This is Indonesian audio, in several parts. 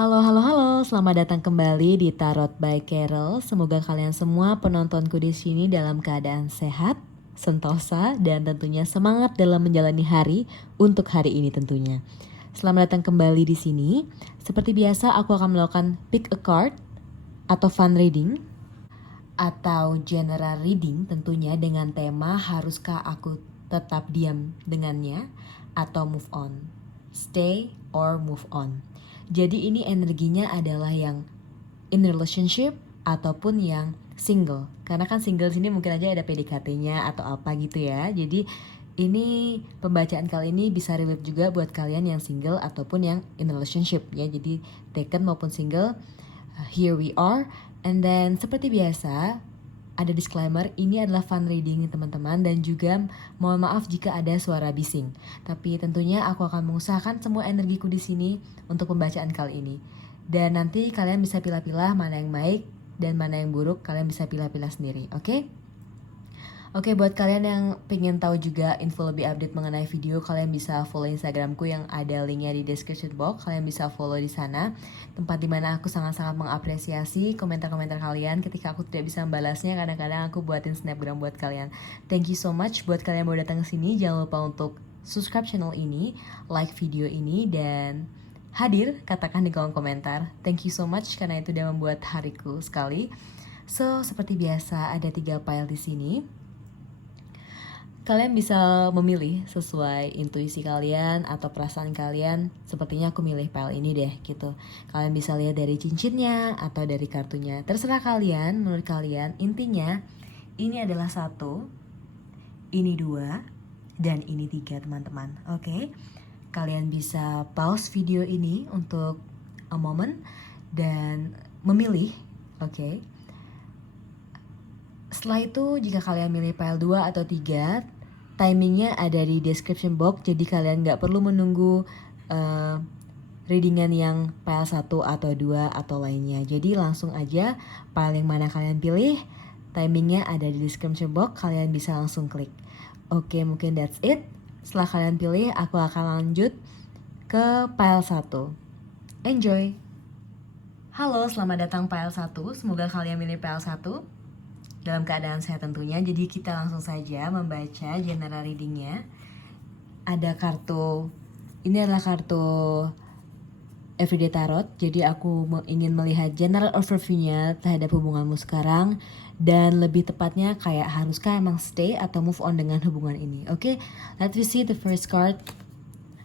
Halo, halo, halo. Selamat datang kembali di Tarot by Carol. Semoga kalian semua penontonku di sini dalam keadaan sehat, sentosa, dan tentunya semangat dalam menjalani hari untuk hari ini tentunya. Selamat datang kembali di sini. Seperti biasa, aku akan melakukan pick a card atau fun reading atau general reading tentunya dengan tema haruskah aku tetap diam dengannya atau move on, stay or move on. Jadi ini energinya adalah yang in relationship ataupun yang single. Karena kan single sini mungkin aja ada PDKT-nya atau apa gitu ya. Jadi ini pembacaan kali ini bisa relate juga buat kalian yang single ataupun yang in relationship ya. Jadi taken maupun single, here we are. And then seperti biasa ada disclaimer, ini adalah fun reading teman-teman, dan juga mohon maaf jika ada suara bising. Tapi tentunya aku akan mengusahakan semua energiku di sini untuk pembacaan kali ini. Dan nanti kalian bisa pilih-pilih mana yang baik dan mana yang buruk, kalian bisa pilih-pilih sendiri, oke? Oke, buat kalian yang pengen tahu juga info lebih update mengenai video, kalian bisa follow Instagramku yang ada linknya di description box. Kalian bisa follow di sana, tempat dimana aku sangat-sangat mengapresiasi komentar-komentar kalian. Ketika aku tidak bisa membalasnya, kadang-kadang aku buatin snapgram buat kalian. Thank you so much buat kalian yang mau datang ke sini. Jangan lupa untuk subscribe channel ini, like video ini, dan hadir katakan di kolom komentar. Thank you so much karena itu udah membuat hariku sekali. So, seperti biasa ada 3 file di sini. Kalian bisa memilih sesuai intuisi kalian atau perasaan kalian. Sepertinya aku milih pile ini deh gitu. Kalian bisa lihat dari cincinnya atau dari kartunya. Terserah kalian, menurut kalian. Intinya ini adalah 1, ini 2, dan ini 3 teman-teman. Oke. Kalian bisa pause video ini untuk a moment dan memilih. Oke. Setelah itu jika kalian milih pile 2 atau 3, timingnya ada di description box, jadi kalian gak perlu menunggu readingan yang pile 1 atau 2 atau lainnya. Jadi langsung aja pile yang mana kalian pilih, timingnya ada di description box, kalian bisa langsung klik. Oke, mungkin that's it. Setelah kalian pilih, aku akan lanjut ke pile 1. Enjoy! Halo, selamat datang pile 1. Semoga kalian milih pile 1 dalam keadaan sehat tentunya. Jadi kita langsung saja membaca general readingnya. Ada kartu, ini adalah kartu Everyday Tarot. Jadi aku ingin melihat general overview-nya terhadap hubunganmu sekarang, dan lebih tepatnya kayak haruskah emang stay atau move on dengan hubungan ini. Oke, let's see the first card.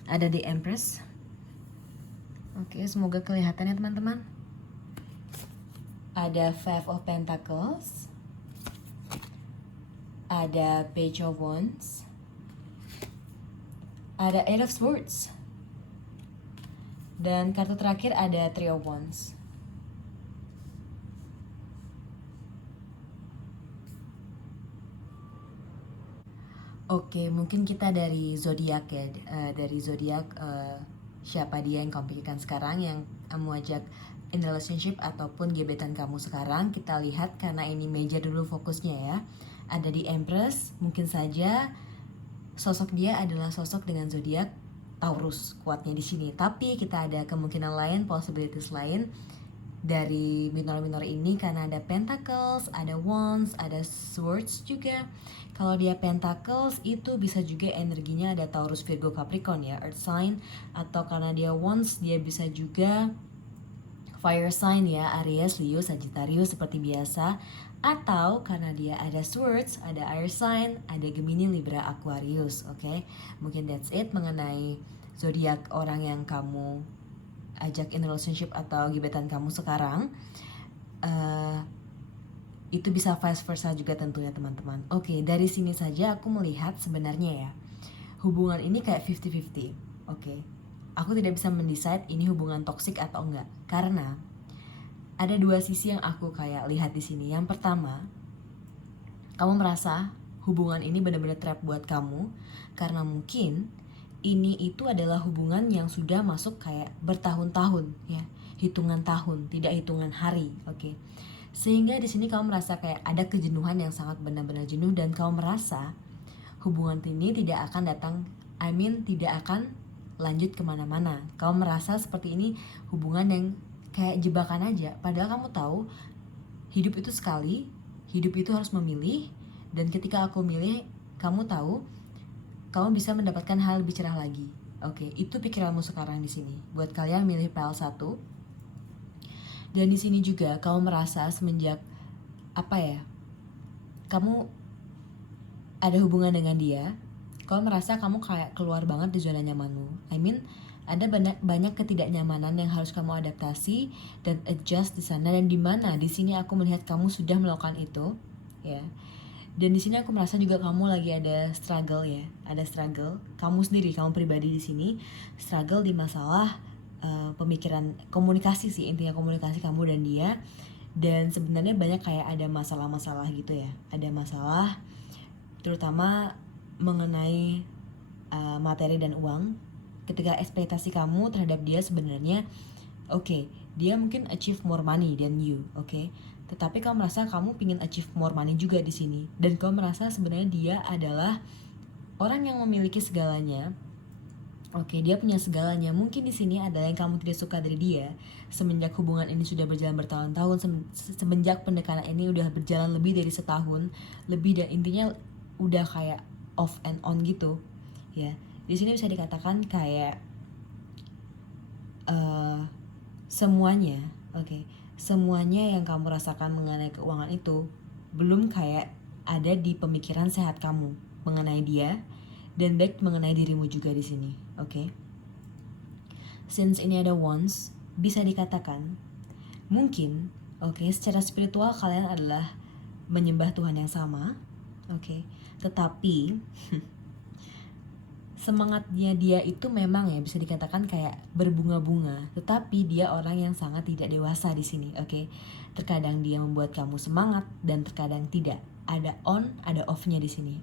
Ada the Empress. Oke, semoga kelihatan ya teman-teman. Ada Five of Pentacles. Ada Page of Wands. Ada Eight of Swords. Dan kartu terakhir ada Three of Wands. Oke, mungkin kita dari zodiak ya. Dari zodiak siapa dia yang kamu pikirkan sekarang, yang kamu ajak in relationship ataupun gebetan kamu sekarang. Kita lihat karena ini major dulu fokusnya ya. Ada di Empress, mungkin saja sosok dia adalah sosok dengan zodiak Taurus kuatnya di sini. Tapi kita ada kemungkinan lain, possibilities lain dari minor-minor ini karena ada Pentacles, ada Wands, ada Swords juga. Kalau dia Pentacles itu bisa juga energinya ada Taurus, Virgo, Capricorn ya, Earth sign. Atau karena dia Wands, dia bisa juga fire sign ya, Aries, Leo, Sagittarius seperti biasa. Atau karena dia ada Swords, ada air sign, ada Gemini, Libra, Aquarius. Oke, mungkin that's it mengenai zodiak orang yang kamu ajak in relationship atau gebetan kamu sekarang. Itu bisa vice versa juga tentunya teman-teman. Oke, dari sini saja aku melihat sebenarnya ya, hubungan ini kayak 50-50. Oke, aku tidak bisa mendecide ini hubungan toksik atau enggak, karena ada 2 sisi yang aku kayak lihat di sini. Yang pertama, kamu merasa hubungan ini benar-benar trap buat kamu karena mungkin ini itu adalah hubungan yang sudah masuk kayak bertahun-tahun ya, hitungan tahun, tidak hitungan hari. Oke. Sehingga di sini kamu merasa kayak ada kejenuhan yang sangat benar-benar jenuh, dan kamu merasa hubungan ini tidak akan datang, tidak akan lanjut kemana-mana. Kamu merasa seperti ini hubungan yang kayak jebakan aja. Padahal kamu tahu hidup itu sekali, hidup itu harus memilih, dan ketika aku milih, kamu tahu kamu bisa mendapatkan hal lebih cerah lagi. Oke, itu pikiranmu sekarang di sini. Buat kalian milih PL1. Dan di sini juga kamu merasa semenjak kamu ada hubungan dengan dia, kamu merasa kamu kayak keluar banget di zona nyamanmu. Ada banyak ketidaknyamanan yang harus kamu adaptasi dan adjust di sana, dan di mana di sini aku melihat kamu sudah melakukan itu, ya. Dan di sini aku merasa juga kamu lagi ada struggle, ya. Ada struggle kamu sendiri, kamu pribadi di sini struggle di masalah pemikiran, komunikasi sih, intinya komunikasi kamu dan dia. Dan sebenarnya banyak kayak ada masalah-masalah gitu ya. Ada masalah terutama mengenai materi dan uang. Ketika ekspektasi kamu terhadap dia sebenarnya dia mungkin achieve more money than you, tetapi kamu merasa kamu pingin achieve more money juga di sini, dan kamu merasa sebenarnya dia adalah orang yang memiliki segalanya. Dia punya segalanya. Mungkin di sini ada yang kamu tidak suka dari dia semenjak hubungan ini sudah berjalan bertahun-tahun, semenjak pendekatan ini udah berjalan lebih dari setahun lebih, dan intinya udah kayak off and on gitu, ya. Di sini bisa dikatakan kayak semuanya yang kamu rasakan mengenai keuangan itu belum kayak ada di pemikiran sehat kamu mengenai dia, dan baik mengenai dirimu juga di sini, Since ini ada wands, bisa dikatakan mungkin, secara spiritual kalian adalah menyembah Tuhan yang sama, tetapi semangatnya dia itu memang ya bisa dikatakan kayak berbunga-bunga, tetapi dia orang yang sangat tidak dewasa di sini, Terkadang dia membuat kamu semangat dan terkadang tidak. Ada on, ada off-nya di sini,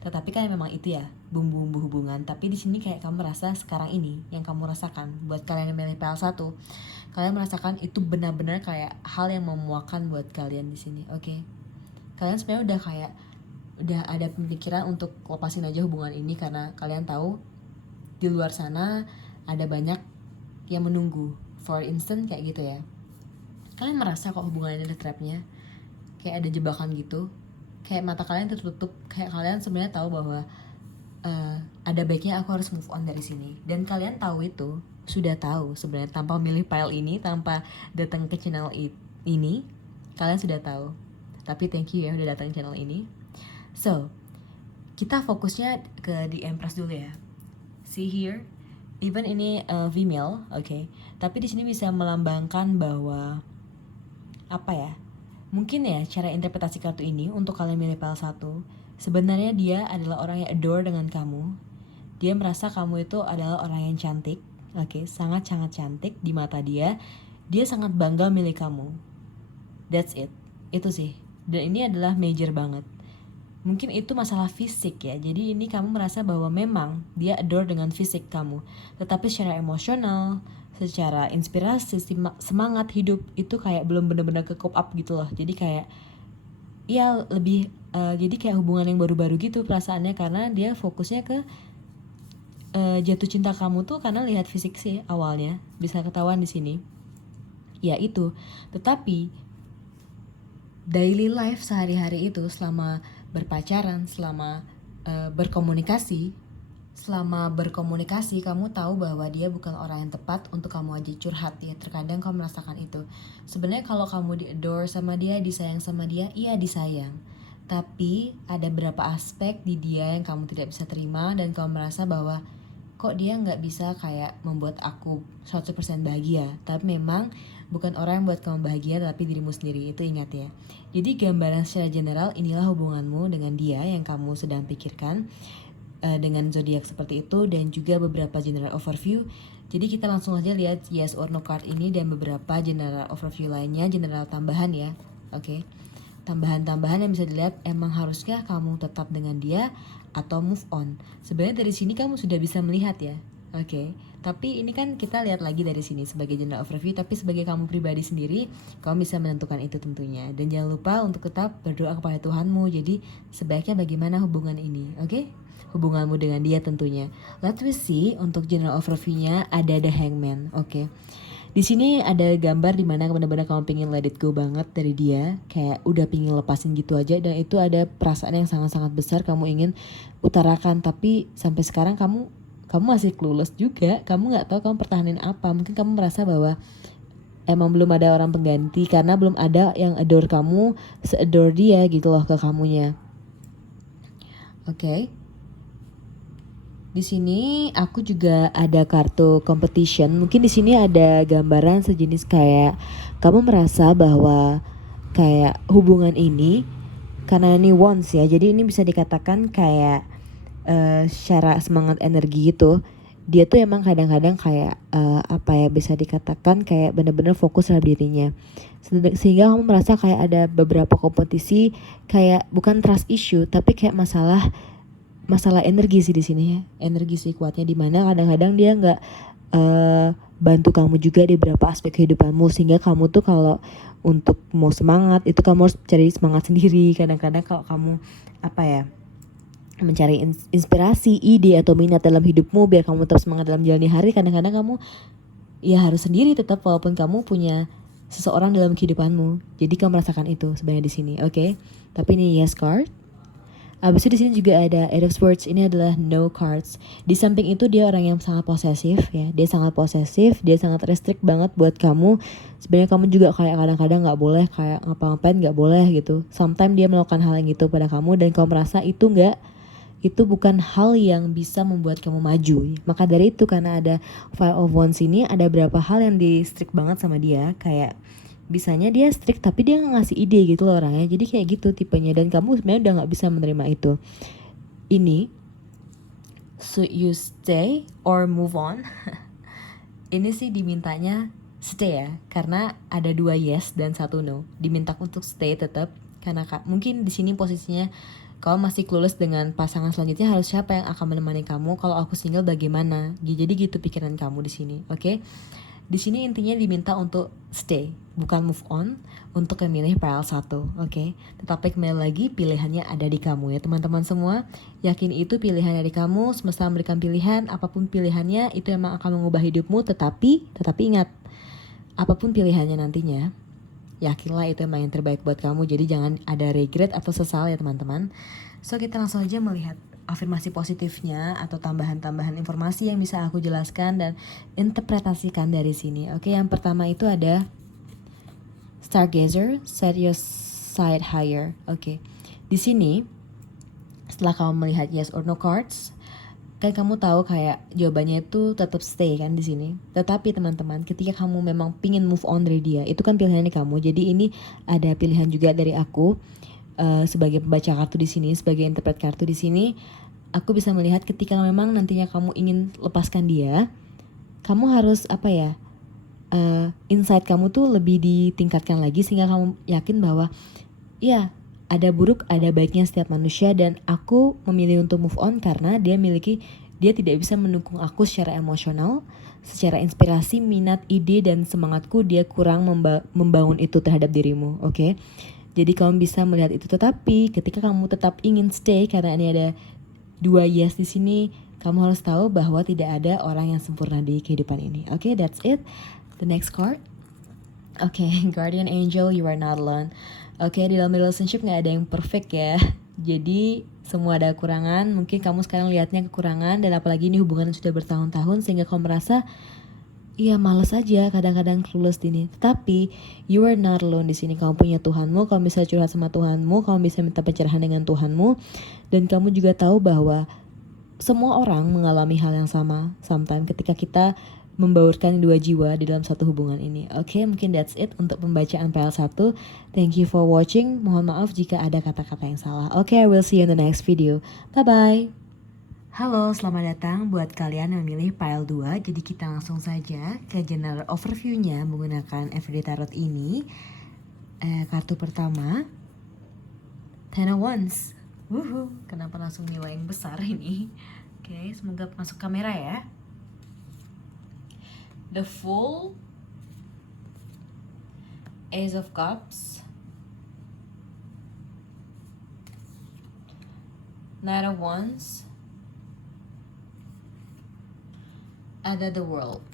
Tetapi kan memang itu ya bumbu-bumbu hubungan. Tapi di sini kayak kamu merasa sekarang ini yang kamu rasakan, buat kalian yang milih PL1, kalian merasakan itu benar-benar kayak hal yang memuakkan buat kalian di sini, Kalian sebenarnya udah ada pemikiran untuk lepasin aja hubungan ini, karena kalian tahu di luar sana ada banyak yang menunggu. For instance kayak gitu ya. Kalian merasa kok hubungan ini ada trapnya, kayak ada jebakan gitu, kayak mata kalian tertutup, kayak kalian sebenarnya tahu bahwa ada baiknya aku harus move on dari sini. Dan kalian tahu itu, sudah tahu sebenarnya tanpa milih file ini, tanpa datang ke channel ini, kalian sudah tahu. Tapi thank you ya udah datang ke channel ini. So, kita fokusnya ke The Empress dulu ya. See here, even ini female, tapi di sini bisa melambangkan bahwa mungkin ya cara interpretasi kartu ini untuk kalian milih PL1, sebenarnya dia adalah orang yang adore dengan kamu. Dia merasa kamu itu adalah orang yang cantik, sangat-sangat cantik di mata dia. Dia sangat bangga milih kamu. That's it. Itu sih. Dan ini adalah major banget. Mungkin itu masalah fisik ya. Jadi ini kamu merasa bahwa memang dia adore dengan fisik kamu, tetapi secara emosional, secara inspirasi, semangat hidup itu kayak belum benar-benar ke cope up gitu loh. Jadi kayak ya lebih jadi kayak hubungan yang baru-baru gitu perasaannya, karena dia fokusnya ke jatuh cinta kamu tuh karena lihat fisik sih awalnya, bisa ketahuan di sini. Ya itu. Tetapi daily life sehari-hari itu, selama berpacaran, selama berkomunikasi, kamu tahu bahwa dia bukan orang yang tepat untuk kamu aja curhat ya. Terkadang kamu merasakan itu. Sebenarnya kalau kamu di-adore sama dia, disayang sama dia, iya disayang. Tapi ada beberapa aspek di dia yang kamu tidak bisa terima, dan kamu merasa bahwa kok dia gak bisa kayak membuat aku 100% bahagia. Tapi memang bukan orang yang buat kamu bahagia, tapi dirimu sendiri. Itu ingat ya. Jadi gambaran secara general, inilah hubunganmu dengan dia yang kamu sedang pikirkan dengan zodiak seperti itu, dan juga beberapa general overview. Jadi kita langsung aja lihat yes or no card ini dan beberapa general overview lainnya, general tambahan ya. Tambahan-tambahan yang bisa dilihat, emang haruskah kamu tetap dengan dia atau move on. Sebenarnya dari sini kamu sudah bisa melihat ya. Tapi ini kan kita lihat lagi dari sini sebagai general overview, tapi sebagai kamu pribadi sendiri, kamu bisa menentukan itu tentunya. Dan jangan lupa untuk tetap berdoa kepada Tuhanmu. Jadi sebaiknya bagaimana hubungan ini, hubunganmu dengan dia tentunya. Let me see, untuk general overview-nya ada The Hangman, Di sini ada gambar dimana benar-benar kamu pengen let it go banget dari dia, kayak udah pengen lepasin gitu aja, dan itu ada perasaan yang sangat-sangat besar kamu ingin utarakan, tapi sampai sekarang kamu masih clueless juga, kamu nggak tahu kamu pertahanin apa. Mungkin kamu merasa bahwa emang belum ada orang pengganti karena belum ada yang adore kamu se-adore dia gitu loh ke kamunya. Oke. Di sini aku juga ada kartu competition. Mungkin di sini ada gambaran sejenis kayak kamu merasa bahwa kayak hubungan ini, karena ini wands ya, jadi ini bisa dikatakan kayak secara semangat energi gitu. Dia tuh emang kadang-kadang kayak apa ya, bisa dikatakan kayak bener-bener fokus terhadap dirinya. Sehingga kamu merasa kayak ada beberapa kompetisi, kayak bukan trust issue tapi kayak masalah energi sih di sini ya, energi sih kuatnya, dimana kadang-kadang dia nggak bantu kamu juga di beberapa aspek kehidupanmu, sehingga kamu tuh kalau untuk mau semangat itu kamu harus cari semangat sendiri. Kadang-kadang kalau kamu apa ya, mencari inspirasi, ide atau minat dalam hidupmu biar kamu tetap semangat dalam menjalani hari, kadang-kadang kamu ya harus sendiri tetap walaupun kamu punya seseorang dalam kehidupanmu. Jadi kamu merasakan itu sebenarnya di sini, oke? Tapi ini yes card. Abis itu di sini juga ada Eight of Swords. Ini adalah no cards. Di samping itu dia orang yang sangat posesif ya. Dia sangat posesif, dia sangat restrict banget buat kamu. Sebenarnya kamu juga kayak kadang-kadang nggak boleh kayak ngapa-ngapain, nggak boleh gitu. Sometimes dia melakukan hal yang gitu pada kamu dan kamu merasa itu bukan hal yang bisa membuat kamu maju. Maka dari itu, karena ada Five of Wands ini, ada beberapa hal yang di strict banget sama dia. Kayak bisanya dia strict tapi dia ngasih ide gitu loh orangnya, jadi kayak gitu tipenya, dan kamu sebenarnya udah nggak bisa menerima itu. Ini so you stay or move on. Ini sih dimintanya stay ya, karena ada 2 yes dan 1 no. Diminta untuk stay tetap karena mungkin di sini posisinya kamu masih clueless dengan pasangan selanjutnya harus siapa yang akan menemani kamu. Kalau aku single bagaimana? Jadi gitu pikiran kamu di sini, oke? Di sini intinya diminta untuk stay, bukan move on, untuk memilih pile 1, oke? Tetapi kembali lagi pilihannya ada di kamu ya teman-teman semua. Yakin itu pilihan dari kamu, semesta memberikan pilihan, apapun pilihannya itu emang akan mengubah hidupmu, tetapi ingat, apapun pilihannya nantinya, yakinlah itu emang yang terbaik buat kamu. Jadi jangan ada regret atau sesal ya teman-teman. So kita langsung aja melihat afirmasi positifnya atau tambahan-tambahan informasi yang bisa aku jelaskan dan interpretasikan dari sini. Oke, yang pertama itu ada Stargazer, set your sight higher. Oke. Di sini setelah kamu melihat yes or no cards, kan kamu tahu kayak jawabannya itu tetap stay kan di sini. Tetapi teman-teman, ketika kamu memang pingin move on dari dia, itu kan pilihannya kamu. Jadi ini ada pilihan juga dari aku sebagai pembaca kartu di sini, sebagai interpret kartu di sini. Aku bisa melihat ketika memang nantinya kamu ingin lepaskan dia, kamu harus apa ya, insight kamu tuh lebih ditingkatkan lagi sehingga kamu yakin bahwa ya ada buruk ada baiknya setiap manusia, dan aku memilih untuk move on karena dia tidak bisa mendukung aku secara emosional, secara inspirasi, minat, ide, dan semangatku dia kurang membangun itu terhadap dirimu, oke? Jadi kamu bisa melihat itu. Tetapi ketika kamu tetap ingin stay karena ini ada 2 yes di sini, kamu harus tahu bahwa tidak ada orang yang sempurna di kehidupan ini. Oke, that's it. The next card. Oke, Guardian Angel, you are not alone. Oke, di dalam relationship gak ada yang perfect ya. Jadi semua ada kekurangan. Mungkin kamu sekarang lihatnya kekurangan, dan apalagi ini hubungan yang sudah bertahun-tahun sehingga kamu merasa iya males aja, kadang-kadang clueless ini. Tapi you are not alone di sini. Kamu punya Tuhanmu, kamu bisa curhat sama Tuhanmu, kamu bisa minta pencerahan dengan Tuhanmu, dan kamu juga tahu bahwa semua orang mengalami hal yang sama sometimes ketika kita membaurkan 2 jiwa di dalam satu hubungan ini. Oke, mungkin that's it untuk pembacaan PL1. Thank you for watching. Mohon maaf jika ada kata-kata yang salah. Oke, I will see you in the next video. Bye-bye. Halo, selamat datang buat kalian yang memilih pile 2. Jadi kita langsung saja ke general overview-nya menggunakan Everyday Tarot ini. Kartu pertama, Ten of Wands. Kenapa langsung nilai yang besar ini? Oke, semoga masuk kamera ya. The Fool, Ace of Cups, Knight of Wands, ada The World.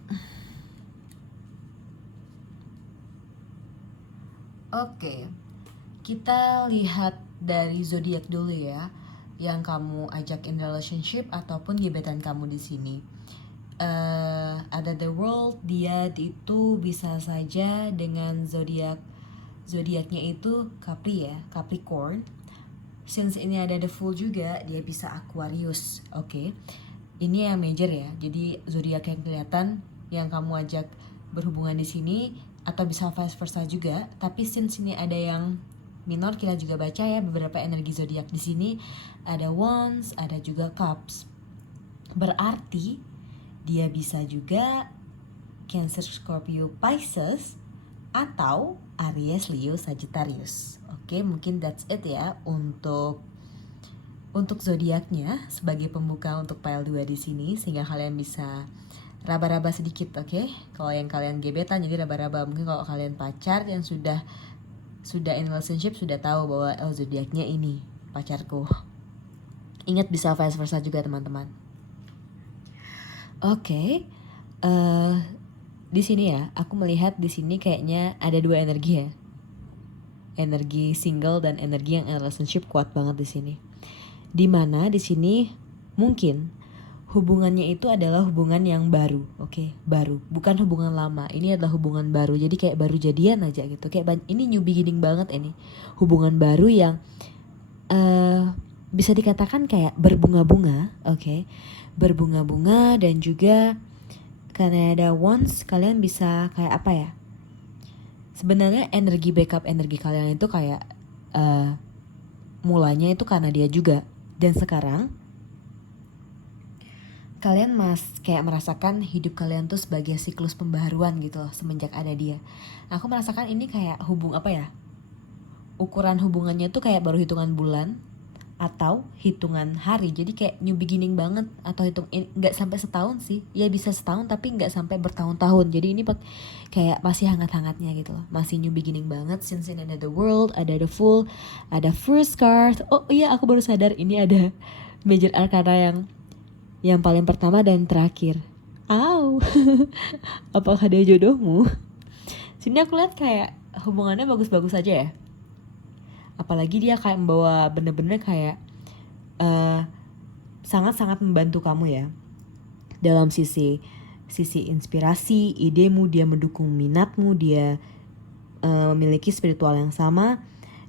Oke, kita lihat dari zodiak dulu ya, yang kamu ajak in relationship ataupun gebetan kamu di sini. Ada the world, dia itu bisa saja dengan zodiaknya itu Capri ya, Capricorn. Since ini ada the Fool juga, dia bisa Aquarius. Oke. Ini yang major ya. Jadi zodiak yang kelihatan yang kamu ajak berhubungan di sini, atau bisa vice versa juga. Tapi since ini ada yang minor, kita juga baca ya beberapa energi zodiak di sini. Ada Wands, ada juga Cups. Berarti dia bisa juga Cancer, Scorpio, Pisces, atau Aries, Leo, Sagittarius. Oke, mungkin that's it ya untuk zodiaknya sebagai pembuka untuk pile 2 di sini, sehingga kalian bisa raba-raba sedikit, oke? Kalau yang kalian gebetan jadi raba-raba, mungkin kalau kalian pacar yang sudah in relationship sudah tahu bahwa zodiaknya ini pacarku. Ingat bisa vice versa juga teman-teman. Oke. Di sini ya, aku melihat di sini kayaknya ada 2 energi ya. Energi single dan energi yang in relationship kuat banget di sini. Dimana di sini mungkin hubungannya itu adalah hubungan yang baru, oke? Baru, bukan hubungan lama. Ini adalah hubungan baru, jadi kayak baru jadian aja gitu. Kayak ini new beginning banget ini. Hubungan baru yang bisa dikatakan kayak berbunga-bunga, oke? Berbunga-bunga, dan juga karena ada Wands, kalian bisa kayak apa ya? Sebenarnya energi backup energi kalian itu kayak mulanya itu karena dia juga. Dan sekarang kalian kayak merasakan hidup kalian tuh sebagai siklus pembaharuan gitu loh semenjak ada dia. Aku merasakan ini kayak ukuran hubungannya tuh kayak baru hitungan bulan atau hitungan hari. Jadi kayak new beginning banget, atau nggak sampai setahun sih. Ya bisa setahun tapi nggak sampai bertahun-tahun. Jadi ini kayak masih hangat-hangatnya gitu loh. Masih new beginning banget. Since ini ada the world, ada the Fool, ada first card. Oh iya, aku baru sadar ini ada major arcana yang paling pertama dan terakhir. Apakah dia jodohmu? Sini aku lihat kayak hubungannya bagus-bagus aja ya. Apalagi dia kayak membawa bener-bener kayak sangat-sangat membantu kamu ya dalam sisi inspirasi, idemu. Dia mendukung minatmu, dia memiliki spiritual yang sama,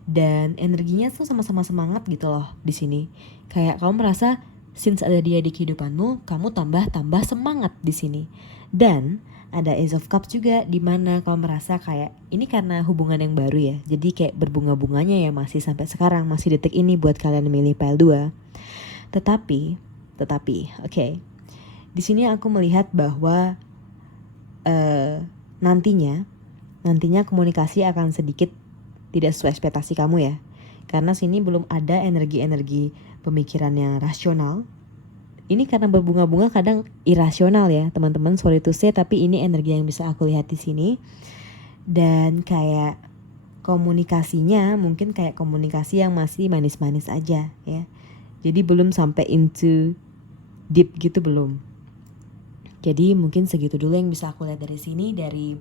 dan energinya tuh sama-sama semangat gitu loh di sini. Kayak kamu merasa since ada dia di kehidupanmu, kamu tambah semangat di sini. Dan ada Ace of Cups juga, dimana kamu merasa kayak ini karena hubungan yang baru ya, jadi kayak berbunga-bunganya ya masih sampai sekarang, masih detik ini buat kalian milih pile 2. Tetapi oke, di sini aku melihat bahwa nantinya komunikasi akan sedikit tidak sesuai ekspektasi kamu ya, karena sini belum ada energi pemikiran yang rasional. Ini karena berbunga-bunga kadang irasional ya teman-teman, sorry to say, tapi ini energi yang bisa aku lihat di sini. Dan kayak komunikasinya mungkin kayak komunikasi yang masih manis-manis aja ya. Jadi belum sampai into deep gitu, belum. Jadi mungkin segitu dulu yang bisa aku lihat dari sini, dari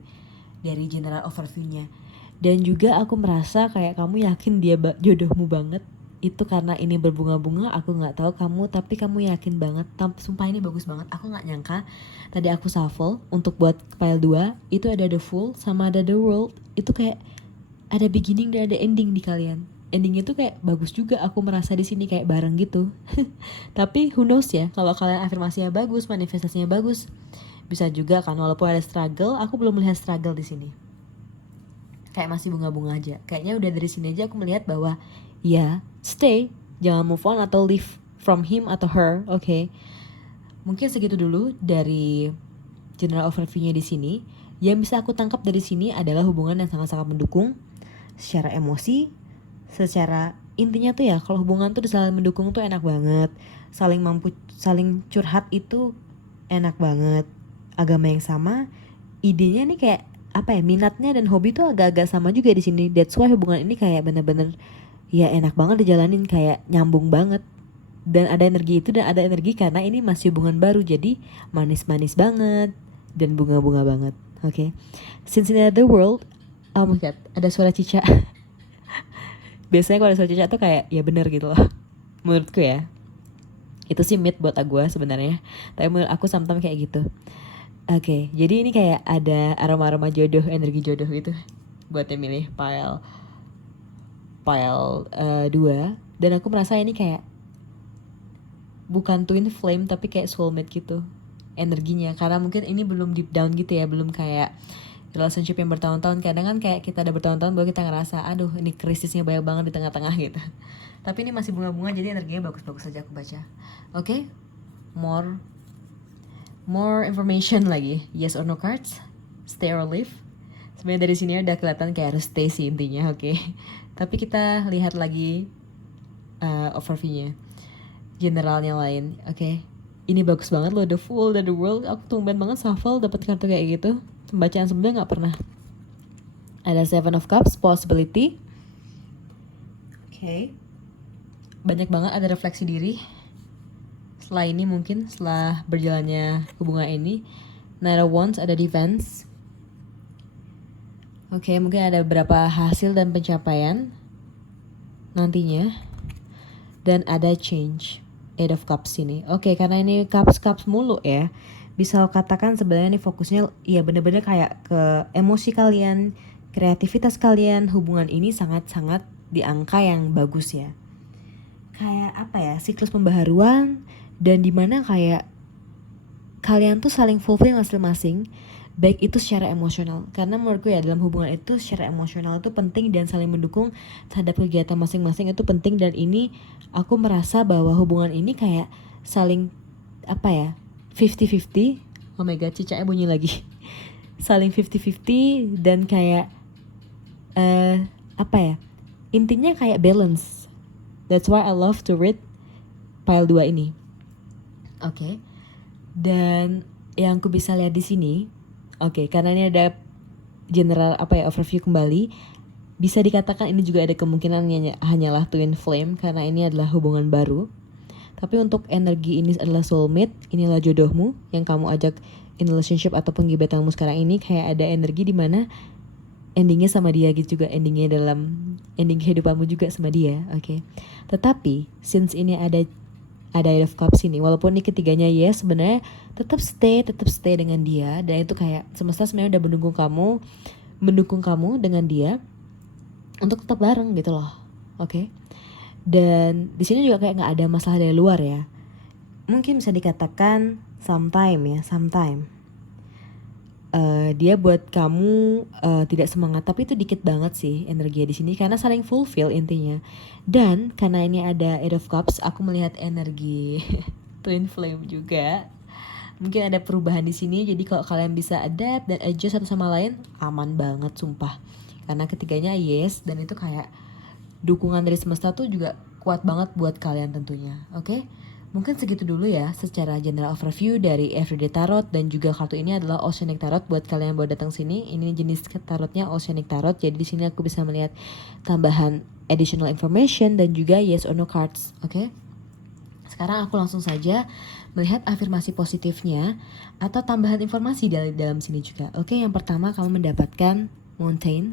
general overview-nya. Dan juga aku merasa kayak kamu yakin dia jodohmu banget. Itu karena ini berbunga-bunga, aku gak tahu kamu, tapi kamu yakin banget. Sumpah ini bagus banget, aku gak nyangka. Tadi aku shuffle untuk buat pile 2, itu ada the Fool sama ada the World. Itu kayak ada beginning dan ada ending di kalian. Endingnya tuh kayak bagus juga, aku merasa di sini kayak bareng gitu. Tapi who knows ya, kalau kalian afirmasinya bagus, manifestasinya bagus, bisa juga kan. Walaupun ada struggle, aku belum melihat struggle di sini. Kayak masih bunga-bunga aja. Kayaknya udah dari sini aja aku melihat bahwa ya, stay, jangan move on atau leave from him atau her, oke? Mungkin segitu dulu dari general overview-nya di sini. Yang bisa aku tangkap dari sini adalah hubungan yang sangat-sangat mendukung secara emosi, secara intinya tuh ya, kalau hubungan tuh saling mendukung tuh enak banget. Saling curhat itu enak banget. Agama yang sama, idenya nih kayak apa ya, minatnya dan hobi tuh agak-agak sama juga di sini. That's why hubungan ini kayak bener-bener ya enak banget dijalanin, kayak nyambung banget. Dan ada energi itu, dan ada energi karena ini masih hubungan baru, jadi manis-manis banget dan bunga-bunga banget. Oke. Since in the world, Oh my god, ada suara cicak. Biasanya kalau ada suara cicak tuh kayak ya bener gitu loh. Menurutku ya. Itu sih myth buat gue sebenarnya. Tapi menurut aku sometimes kayak gitu. Oke, jadi ini kayak ada aroma-aroma jodoh, energi jodoh gitu. Buat yang milih pile 2. Dan aku merasa ini kayak bukan twin flame tapi kayak soulmate gitu energinya. Karena mungkin ini belum deep down gitu ya, belum kayak relationship yang bertahun-tahun. Kadang kan kayak kita ada bertahun-tahun baru kita ngerasa aduh ini krisisnya banyak banget di tengah-tengah gitu. Tapi ini masih bunga-bunga jadi energinya bagus-bagus saja aku baca. Oke, more information lagi. Yes or no cards, stay or leave. Sebenarnya dari sini udah kelihatan kayak harus stay sih intinya, oke. Tapi kita lihat lagi overview-nya, generalnya lain, oke. Ini bagus banget loh, The Fool dan The World. Aku tumben banget shuffle dapat kartu kayak gitu. Pembacaan sebelumnya nggak pernah. Ada Seven of Cups, possibility. Oke. Banyak banget ada refleksi diri. Setelah ini mungkin, setelah berjalannya hubungan ini. Knight of Wands, ada defense. Oke, mungkin ada beberapa hasil dan pencapaian nantinya. Dan ada change, Eight of Cups ini. Oke, karena ini cups mulu ya, bisa katakan sebenarnya ini fokusnya ya bener-bener kayak ke emosi kalian, kreativitas kalian. Hubungan ini sangat-sangat di angka yang bagus ya. Kayak apa ya, siklus pembaharuan, dan dimana kayak kalian tuh saling fulfill masing-masing, baik itu secara emosional. Karena menurutku ya dalam hubungan itu secara emosional itu penting, dan saling mendukung terhadap kegiatan masing-masing itu penting. Dan ini aku merasa bahwa hubungan ini kayak saling apa ya, 50-50. Oh my god, cicaknya bunyi lagi. Saling 50-50 dan kayak apa ya, intinya kayak balance. That's why I love to read pile 2 ini. Oke. Dan yang aku bisa lihat di sini, oke, karena ini ada general overview kembali, bisa dikatakan ini juga ada kemungkinan hanyalah twin flame karena ini adalah hubungan baru. Tapi untuk energi ini adalah soulmate, inilah jodohmu yang kamu ajak in relationship ataupun gebetanmu sekarang ini. Kayak ada energi di mana endingnya sama dia gitu juga, endingnya dalam ending kehidupanmu juga sama dia, oke. Tetapi since ini ada Eight of Cups ini, walaupun ini ketiganya yes, sebenarnya tetap stay dengan dia. Dan itu kayak semesta sebenarnya udah mendukung kamu dengan dia untuk tetap bareng gitu loh, oke. Dan di sini juga kayak nggak ada masalah dari luar ya. Mungkin bisa dikatakan sometime dia buat kamu tidak semangat, tapi itu dikit banget sih energi di sini karena saling fulfill intinya. Dan karena ini ada Eight of Cups, aku melihat energi twin flame juga. Mungkin ada perubahan di sini, jadi kalau kalian bisa adapt dan adjust satu sama lain, aman banget sumpah. Karena ketiganya yes, dan itu kayak dukungan dari semesta tuh juga kuat banget buat kalian tentunya, oke? Mungkin segitu dulu ya secara general overview dari Everyday Tarot. Dan juga kartu ini adalah Oceanic Tarot buat kalian yang baru datang sini. Ini jenis tarotnya Oceanic Tarot. Jadi di sini aku bisa melihat tambahan additional information dan juga yes or no cards, oke? Sekarang aku langsung saja melihat afirmasi positifnya atau tambahan informasi dalam sini juga. Oke, yang pertama kamu mendapatkan Mountain,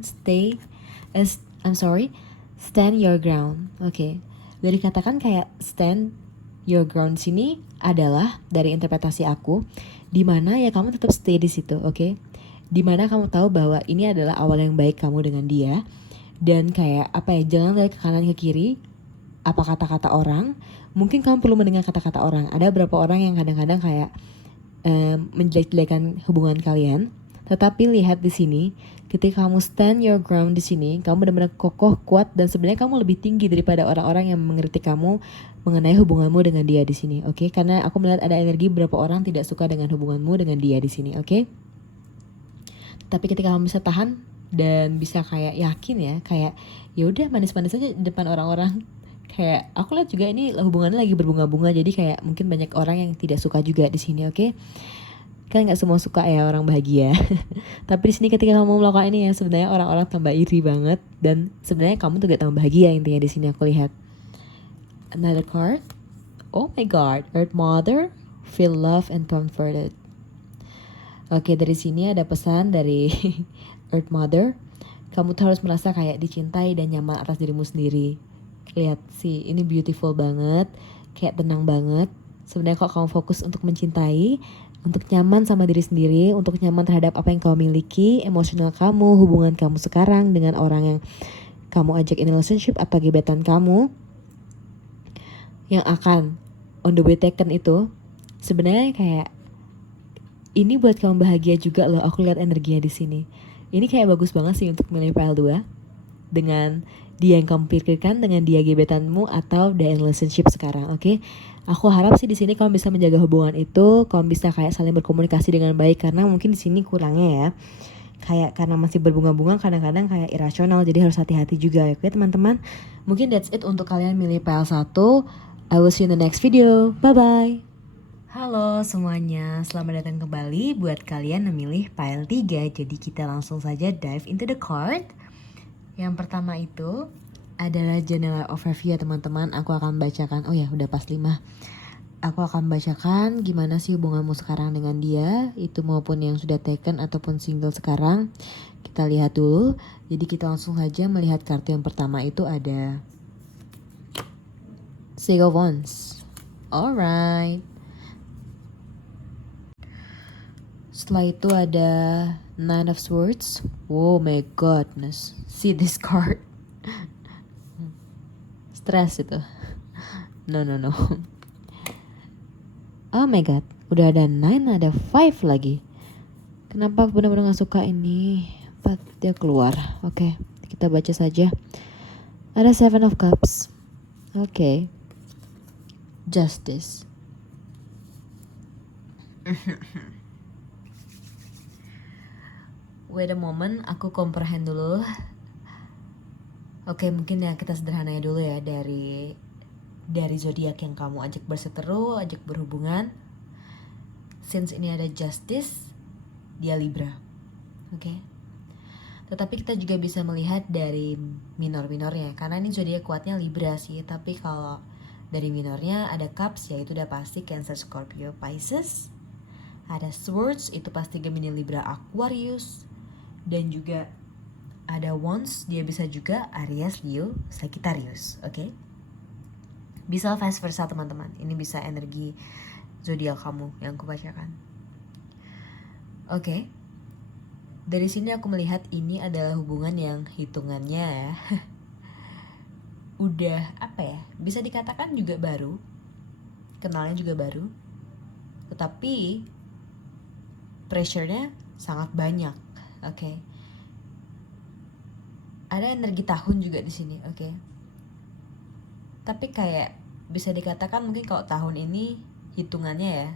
stand your ground. Oke. Dari katakan kayak stand your ground sini adalah dari interpretasi aku, dimana ya kamu tetap stay di situ, oke? Dimana kamu tahu bahwa ini adalah awal yang baik kamu dengan dia, dan kayak apa ya, jangan lihat ke kanan ke kiri apa kata-kata orang. Mungkin kamu perlu mendengar kata-kata orang. Ada beberapa orang yang kadang-kadang kayak menjelek-jelekan hubungan kalian. Tetapi lihat di sini, ketika kamu stand your ground di sini, kamu benar-benar kokoh, kuat, dan sebenarnya kamu lebih tinggi daripada orang-orang yang mengerti kamu mengenai hubunganmu dengan dia di sini, oke? Karena aku melihat ada energi beberapa orang tidak suka dengan hubunganmu dengan dia di sini, oke? Tapi ketika kamu bisa tahan dan bisa kayak yakin ya, kayak ya udah manis-manis aja di depan orang-orang. Kayak aku lihat juga ini hubungannya lagi berbunga-bunga, jadi kayak mungkin banyak orang yang tidak suka juga di sini, oke? Kan nggak semua suka ya orang bahagia. Tapi di sini ketika kamu melakukan ini ya, sebenarnya orang-orang tambah iri banget, dan sebenarnya kamu juga tambah bahagia intinya di sini aku lihat. Another card. Oh my god, Earth Mother, feel love and comforted. Oke, dari sini ada pesan dari Earth Mother. kamu tuh harus merasa kayak dicintai dan nyaman atas dirimu sendiri. Lihat sih, ini beautiful banget, kayak tenang banget. Sebenarnya kalau kamu fokus untuk mencintai, untuk nyaman sama diri sendiri, untuk nyaman terhadap apa yang kamu miliki, emosional kamu, hubungan kamu sekarang dengan orang yang kamu ajak in relationship atau gebetan kamu yang akan on the way taken itu, sebenarnya kayak ini buat kamu bahagia juga loh. Aku lihat energinya di sini. Ini kayak bagus banget sih untuk milih PL2 dengan dia yang kamu pikirkan, dengan dia gebetanmu atau the in relationship sekarang, oke? Aku harap sih di sini kamu bisa menjaga hubungan itu, kamu bisa kayak saling berkomunikasi dengan baik karena mungkin di sini kurangnya ya. Kayak karena masih berbunga-bunga kadang-kadang kayak irasional, jadi harus hati-hati juga ya, oke teman-teman? Mungkin that's it untuk kalian milih PL1. I will see you in the next video. Bye-bye. Halo semuanya, selamat datang kembali buat kalian memilih pile 3. Jadi kita langsung saja dive into the card. Yang pertama itu adalah general overview ya teman-teman. Aku akan bacakan, oh ya udah pas 5. Aku akan bacakan gimana sih hubunganmu sekarang dengan dia, itu maupun yang sudah taken ataupun single sekarang. Kita lihat dulu. Jadi kita langsung saja melihat kartu yang pertama itu ada Six of Wands. Alright. Setelah itu ada Nine of Swords. Oh my goodness, see this card. Stress itu. No. Oh my god, udah ada 9, ada 5 lagi. Kenapa aku benar-benar gak suka ini? But dia keluar. Oke, kita baca saja. Ada 7 of Cups. Oke. Justice. Wait a moment, aku comprehend dulu. Oke, mungkin ya kita sederhananya dulu ya dari zodiak yang kamu ajak berseteru, ajak berhubungan. Since ini ada Justice, dia Libra. Oke. Tetapi kita juga bisa melihat dari minor-minornya, karena ini zodiak kuatnya Libra sih, tapi kalau dari minornya ada Cups, yaitu udah pasti Cancer, Scorpio, Pisces. Ada Swords, itu pasti Gemini, Libra, Aquarius. Dan juga ada Wands, dia bisa juga Aries, Leo, Sagittarius, oke? Bisa vice versa teman-teman. Ini bisa energi zodiak kamu yang aku bacakan. Oke. Dari sini aku melihat ini adalah hubungan yang hitungannya ya udah apa ya? Bisa dikatakan juga baru. Kenalnya juga baru. Tetapi pressure-nya sangat banyak. Oke. Ada energi tahun juga di sini, oke. Tapi kayak bisa dikatakan mungkin kalau tahun ini hitungannya ya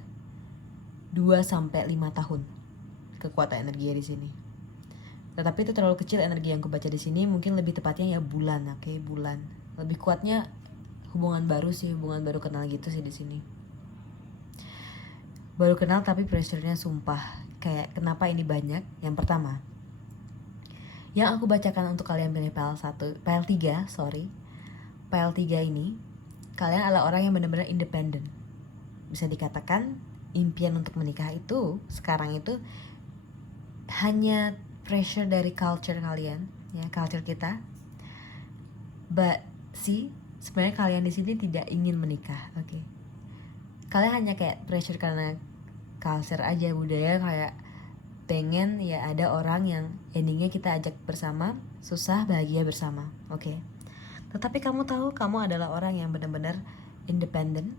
2 sampai 5 tahun kekuatan energi di sini. Tetapi itu terlalu kecil energi yang aku baca di sini, mungkin lebih tepatnya ya bulan, oke, bulan. Lebih kuatnya hubungan baru sih, hubungan baru kenal gitu sih di sini. Baru kenal tapi pressure-nya sumpah. Kayak kenapa ini banyak? Yang pertama, yang aku bacakan untuk kalian pilih PL3, PL3 ini, kalian adalah orang yang benar-benar independen. Bisa dikatakan impian untuk menikah itu sekarang itu hanya pressure dari culture kalian, ya, culture kita. But see, sebenarnya kalian di sini tidak ingin menikah, oke. Kalian hanya kayak pressure karena culture aja, budaya, kayak pengen ya ada orang yang endingnya kita ajak bersama, susah bahagia bersama, oke. Tetapi kamu tahu kamu adalah orang yang benar-benar independen.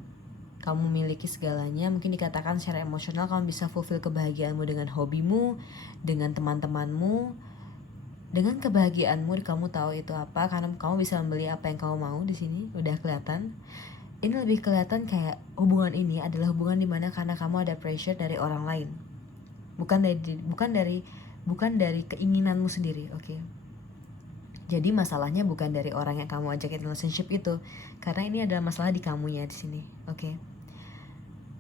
Kamu memiliki segalanya, mungkin dikatakan secara emosional kamu bisa fulfill kebahagiaanmu dengan hobimu, dengan teman-temanmu, dengan kebahagiaanmu. Kamu tahu itu apa karena kamu bisa membeli apa yang kamu mau di sini, udah kelihatan. Ini lebih kelihatan kayak hubungan ini adalah hubungan dimana karena kamu ada pressure dari orang lain, bukan dari keinginanmu sendiri, oke? Jadi masalahnya bukan dari orang yang kamu ajak in relationship itu, karena ini adalah masalah di kamunya di sini, oke?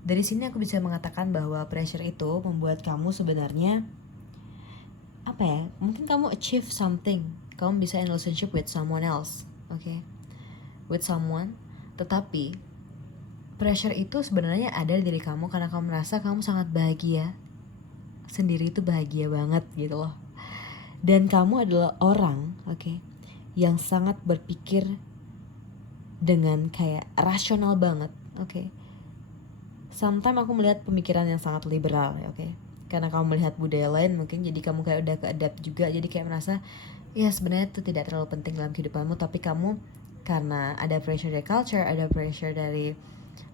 Dari sini aku bisa mengatakan bahwa pressure itu membuat kamu sebenarnya apa ya? Mungkin kamu achieve something, kamu bisa in relationship with someone else, oke? With someone. Tetapi pressure itu sebenarnya ada di diri kamu karena kamu merasa kamu sangat bahagia. Sendiri itu bahagia banget gitu loh. Dan kamu adalah orang, oke, yang sangat berpikir dengan kayak rasional banget, oke. Sometimes aku melihat pemikiran yang sangat liberal, ya, oke. Karena kamu melihat budaya lain mungkin, jadi kamu kayak udah ke-adapt juga, jadi kayak merasa ya sebenarnya itu tidak terlalu penting dalam kehidupanmu, tapi kamu karena ada pressure dari culture, ada pressure dari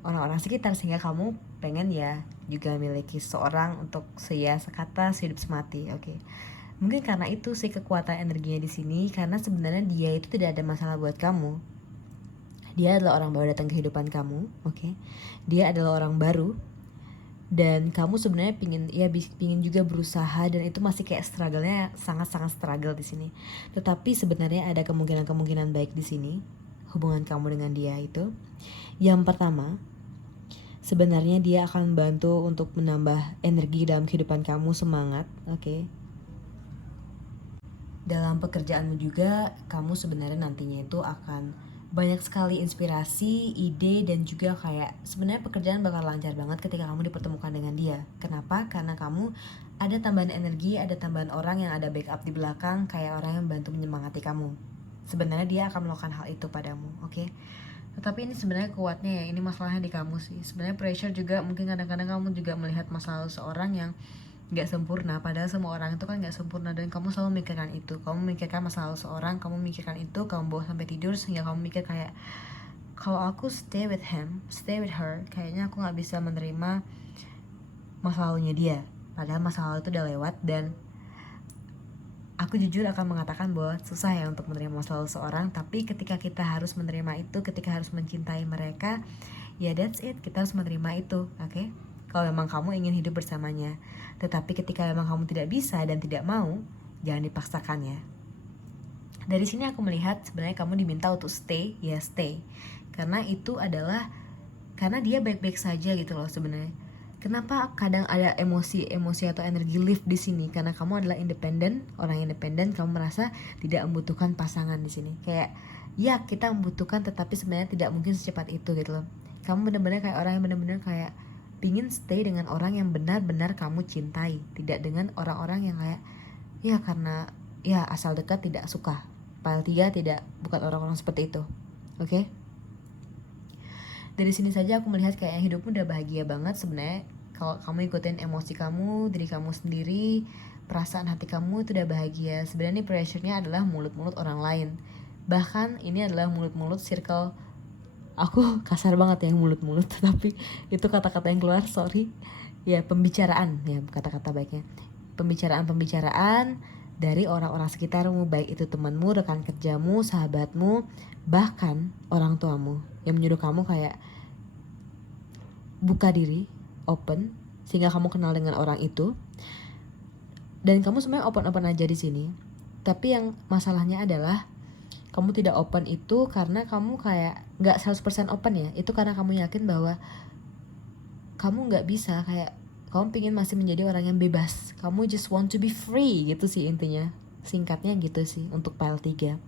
orang-orang sekitar, sehingga kamu pengen ya juga memiliki seorang untuk sekata sehidup semati, oke. Mungkin karena itu sih kekuatan energinya di sini, karena sebenarnya dia itu tidak ada masalah buat kamu. Dia adalah orang baru datang ke kehidupan kamu, oke. Dia adalah orang baru, dan kamu sebenarnya pingin juga berusaha, dan itu masih kayak struggle-nya sangat-sangat struggle di sini. Tetapi sebenarnya ada kemungkinan baik di sini hubungan kamu dengan dia itu. Yang pertama, sebenarnya dia akan bantu untuk menambah energi dalam kehidupan kamu, semangat, oke. Dalam pekerjaanmu juga, kamu sebenarnya nantinya itu akan banyak sekali inspirasi, ide, dan juga kayak sebenarnya pekerjaan bakal lancar banget ketika kamu dipertemukan dengan dia. Kenapa? Karena kamu ada tambahan energi, ada tambahan orang yang ada backup di belakang, kayak orang yang bantu menyemangati kamu. Sebenarnya dia akan melakukan hal itu padamu, oke? Tetapi ini sebenarnya kuatnya ya, ini masalahnya di kamu sih. Sebenarnya pressure juga, mungkin kadang-kadang kamu juga melihat masalah seorang yang gak sempurna, padahal semua orang itu kan gak sempurna, dan kamu selalu memikirkan itu. Kamu memikirkan masalah seorang, kamu memikirkan itu, kamu bawa sampai tidur, sehingga kamu mikir kayak, kalau aku stay with him, stay with her, kayaknya aku gak bisa menerima masa lalunya dia. Padahal masa lalu itu udah lewat, dan aku jujur akan mengatakan bahwa susah ya untuk menerima masa lalu seorang. Tapi ketika kita harus menerima itu, ketika harus mencintai mereka, ya that's it, kita harus menerima itu, oke? Kalau memang kamu ingin hidup bersamanya. Tetapi ketika memang kamu tidak bisa dan tidak mau, jangan dipaksakan ya. Dari sini aku melihat sebenarnya kamu diminta untuk stay, ya stay. Karena itu adalah, karena dia baik-baik saja gitu loh sebenarnya. Kenapa kadang ada emosi atau energi lift di sini? Karena kamu adalah independen, orang independen, kamu merasa tidak membutuhkan pasangan di sini. Kayak ya kita membutuhkan, tetapi sebenarnya tidak mungkin secepat itu gitu loh. Kamu benar-benar kayak orang yang benar-benar kayak pingin stay dengan orang yang benar-benar kamu cintai, tidak dengan orang-orang yang kayak ya karena ya asal dekat tidak suka. Pile 3 tidak, bukan orang-orang seperti itu, oke? Dari sini saja aku melihat kayak hidupmu udah bahagia banget sebenarnya. Kalau kamu ikutin emosi kamu, diri kamu sendiri, perasaan hati kamu itu udah bahagia. Sebenarnya pressure-nya adalah mulut-mulut orang lain. Bahkan ini adalah mulut-mulut circle. Aku kasar banget ya mulut-mulut, tapi itu kata-kata yang keluar, sorry. Ya pembicaraan, ya kata-kata baiknya. Pembicaraan dari orang-orang sekitarmu, baik itu temanmu, rekan kerjamu, sahabatmu, bahkan orang tuamu, yang menyuruh kamu kayak buka diri, open, sehingga kamu kenal dengan orang itu. Dan kamu sebenarnya open-open aja di sini. Tapi yang masalahnya adalah kamu tidak open itu karena kamu kayak gak 100% open ya. Itu karena kamu yakin bahwa kamu gak bisa, kayak kamu pengen masih menjadi orang yang bebas. Kamu just want to be free gitu sih intinya. Singkatnya gitu sih untuk pile 3.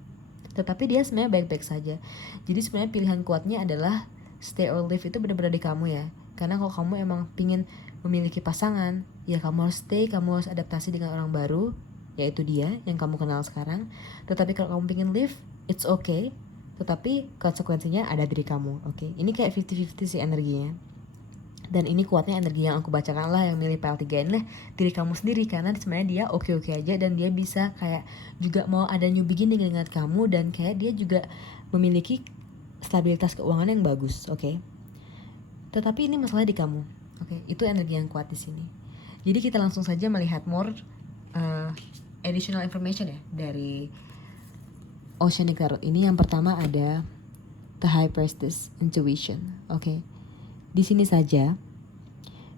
Tetapi dia sebenarnya baik-baik saja. Jadi sebenarnya pilihan kuatnya adalah stay or leave, itu benar-benar di kamu ya. Karena kalau kamu emang pengen memiliki pasangan, ya kamu harus stay, kamu harus adaptasi dengan orang baru, yaitu dia yang kamu kenal sekarang. Tetapi kalau kamu pengen leave, it's okay, tetapi konsekuensinya ada diri kamu, oke? Ini kayak 50-50 sih energinya. Dan ini kuatnya energi yang aku bacakan lah, yang milih PL3 ini lah diri kamu sendiri. Karena sebenarnya dia oke-oke aja, dan dia bisa kayak juga mau ada new beginning dengan kamu, dan kayak dia juga memiliki stabilitas keuangan yang bagus, oke? Tetapi ini masalah di kamu, oke? Itu energi yang kuat di sini. Jadi kita langsung saja melihat more additional information ya dari Oceanic Tarot ini. Yang pertama ada The High Priestess Intuition, oke? Di sini saja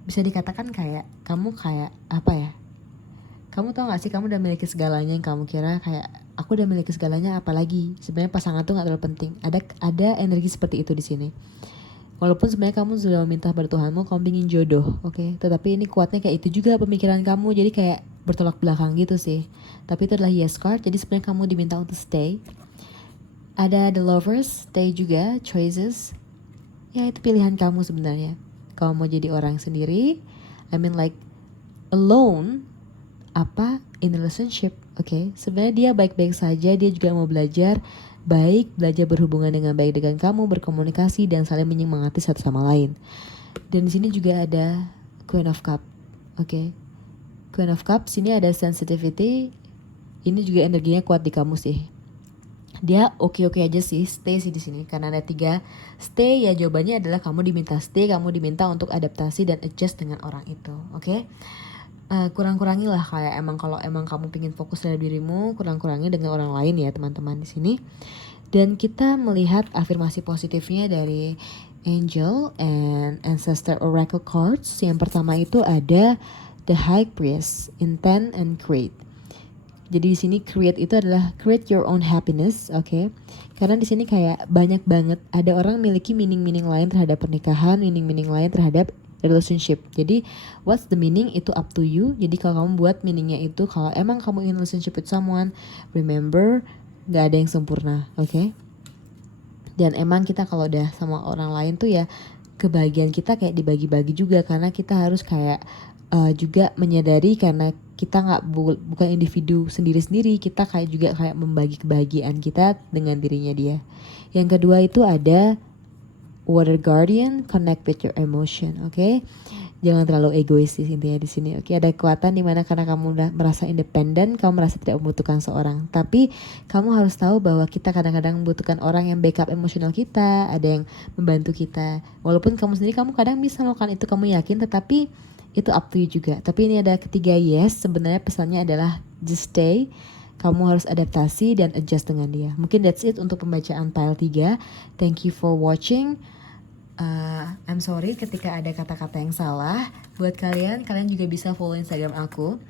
bisa dikatakan kayak kamu kayak apa ya? Kamu tau gak sih, kamu udah memiliki segalanya yang kamu kira kayak aku udah memiliki segalanya, apalagi sebenarnya pasangan tuh gak terlalu penting. Ada energi seperti itu di sini. Walaupun sebenarnya kamu sudah meminta pada Tuhanmu, kamu ingin jodoh, oke? Tetapi ini kuatnya kayak itu juga pemikiran kamu, jadi kayak bertolak belakang gitu sih. Tapi itu adalah yes card, jadi sebenarnya kamu diminta untuk stay. Ada the lovers, stay juga, choices. Ya itu pilihan kamu sebenarnya. Kamu mau jadi orang sendiri, I mean like alone, apa in relationship. Oke, sebenarnya dia baik-baik saja, dia juga mau belajar belajar berhubungan dengan baik dengan kamu, berkomunikasi dan saling menyemangati satu sama lain. Dan di sini juga ada Queen of Cup. Oke. Queen of Cups ini ada sensitivity. Ini juga energinya kuat di kamu sih. Dia oke-oke aja sih, stay sih di sini karena ada 3 stay. Ya jawabannya adalah kamu diminta stay, kamu diminta untuk adaptasi dan adjust dengan orang itu. Oke. Kurang-kurangi lah kayak kalau emang kamu pingin fokus pada dirimu, kurang-kurangi dengan orang lain ya teman-teman di sini. Dan kita melihat afirmasi positifnya dari Angel and Ancestor Oracle Cards. Yang pertama itu ada The High Priest, Intend and Create. Jadi di sini create itu adalah create your own happiness, oke? Karena di sini kayak banyak banget ada orang memiliki meaning-meaning lain terhadap pernikahan, meaning-meaning lain terhadap relationship. Jadi what's the meaning itu up to you. Jadi kalau kamu buat meaningnya itu kalau emang kamu ingin relationship with someone, remember gak ada yang sempurna, oke? Dan emang kita kalau udah sama orang lain tuh ya kebahagiaan kita kayak dibagi-bagi juga karena kita harus kayak juga menyadari karena kita bukan individu sendiri-sendiri, kita juga kayak membagi kebahagiaan kita dengan dirinya dia. Yang kedua itu ada Water Guardian, connect with your emotion, oke? Jangan terlalu egois sih intinya di sini, oke? Ada kekuatan dimana karena kamu udah merasa independen, kamu merasa tidak membutuhkan seorang. Tapi kamu harus tahu bahwa kita kadang-kadang membutuhkan orang yang backup emosional kita, ada yang membantu kita. Walaupun kamu sendiri kamu kadang bisa melakukan itu, kamu yakin, tetapi itu up to you juga. Tapi ini ada ketiga yes, sebenarnya pesannya adalah just stay. Kamu harus adaptasi dan adjust dengan dia. Mungkin that's it untuk pembacaan pile 3. Thank you for watching. I'm sorry ketika ada kata-kata yang salah. Buat kalian juga bisa follow Instagram aku.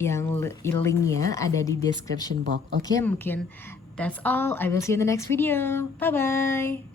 Yang linknya ada di description box. Oke, mungkin that's all. I will see you in the next video. Bye-bye.